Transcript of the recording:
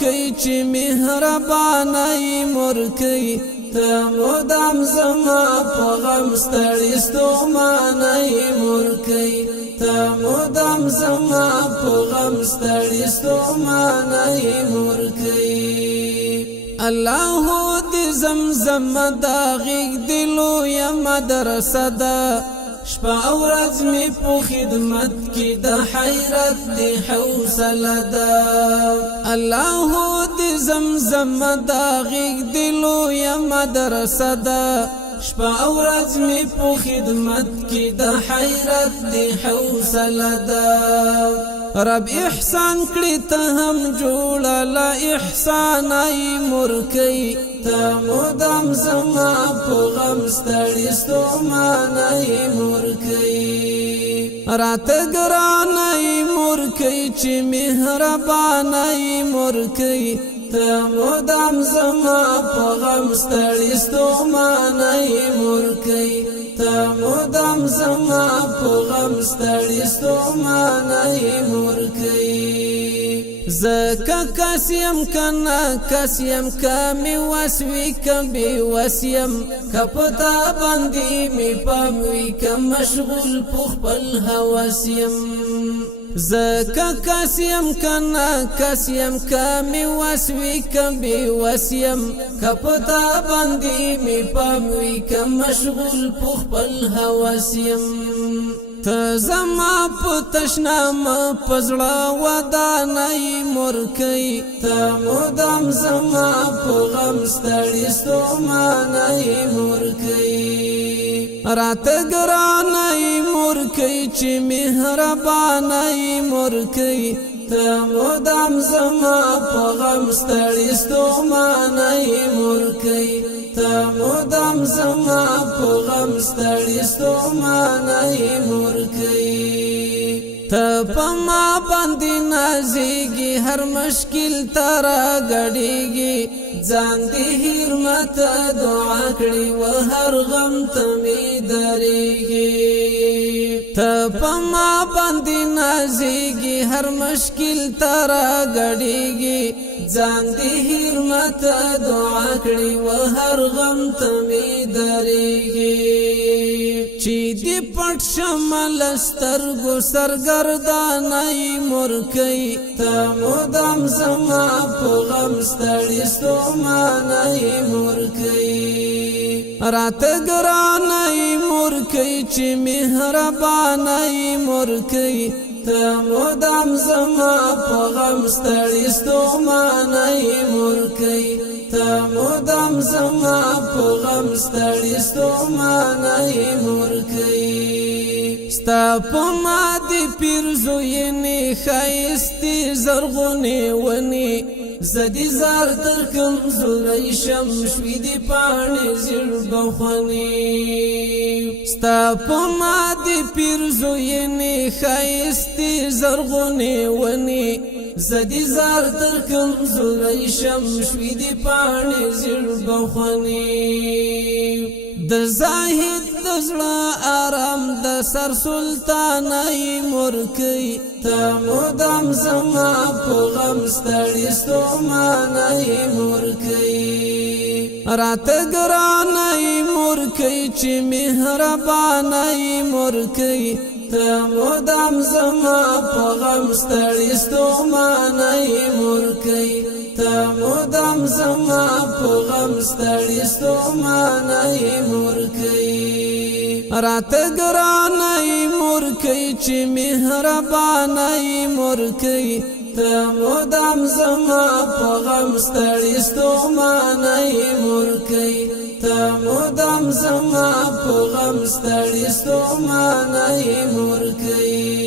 کوي چې مهرباني مور کوي ته مدام زما په غم ستړي ستوماني مور کوي ته مدام زما په غم ستړي ستوماني مور کوي الله دې زمزم دا غیږ دلو یا مدرسه ده شپه او ورځ می په خدمت کې د حیرت دی حوصله ده الله دې زمزم دا غیږ دلو یا مدرسه ده شپه او ورځ می په خدمت کې د حیرت دی حوصله ده رب احسان کړی ته هم جوړه لا احسان ای مور کوي ته مدام زما په غم ستړي ستوماني مور کوي راته ګرانه مور کوي چې مهرباني مور کوي ته مدام زما په غم ستړي ستوماني مور کوي ته مدام زما په غم ستړي ستوماني مور کوي زکه کاسیم کنا کاسیم کمی وسوی کبي وسیم کپتا باندې می پاموي کم مشغول پخپل هوسیم زکه کاسیم کنا کاسیم کمی وسوی کبي وسیم کپتا باندې می پاموي کم مشغول پخپل هوسیم ته زما په تشنام پزړه ودانای مور کوي ته مدام زما په غم ستړي ستوماني مور کوي راته ګرانای مور کوي چې مهرباني مور کوي ته مدام زما په غم ستړي ستوماني مور کوي ته مدام زما په غم ستړي ستوماني مور کوي ته په ما باندې نازيږي هر مشکل ترا غړيږي ځان دې هیر ماته دعا کړي و هر غم ته می دريږي ته په ما باندې نازيږي هر مشکل ترا غړيږي ځان دې هیر ماته دعا کړي و هر غم ته می دريږي چې دې پټ شمل سترګو سرګردانای مور کوي ته مدام زما په غم ستړي ستوماني مور کوي راته ګرانای مور کوي چې مهرباني مور کوي ته مدام زما په غم ستړي ستوماني مور کوي ته مدام زما په غم ستړي ستوماني مور کوي ستا په ما دې پیرزوی نه خایستې زرغونې ونی زدي زار تر کم زوري شم شوي دي پاڼې زړ بخوني ستا په ما دې پیرزوی نه خایستې زرغونې ونی زدي زار تر کم زوري شم شوي دي پاڼې زړ بخوني د زاهد د زړه آرام د سر سلطانای مور کوي ته مدام زما په غم ستړي ستوماني مور کوي راته ګرانای مور کوي چې مهرباني مور کوي ته مدام زما په غم ستړي ستوماني مور کوي ته مدام زما په غم ستړي ستوماني مور کوي راته ګرانای مور کوي چې مهرباني مور کوي ته مدام زما په غم ستړي ستوماني مور کوي ته مدام زما په غم ستړي ستوماني مور کوي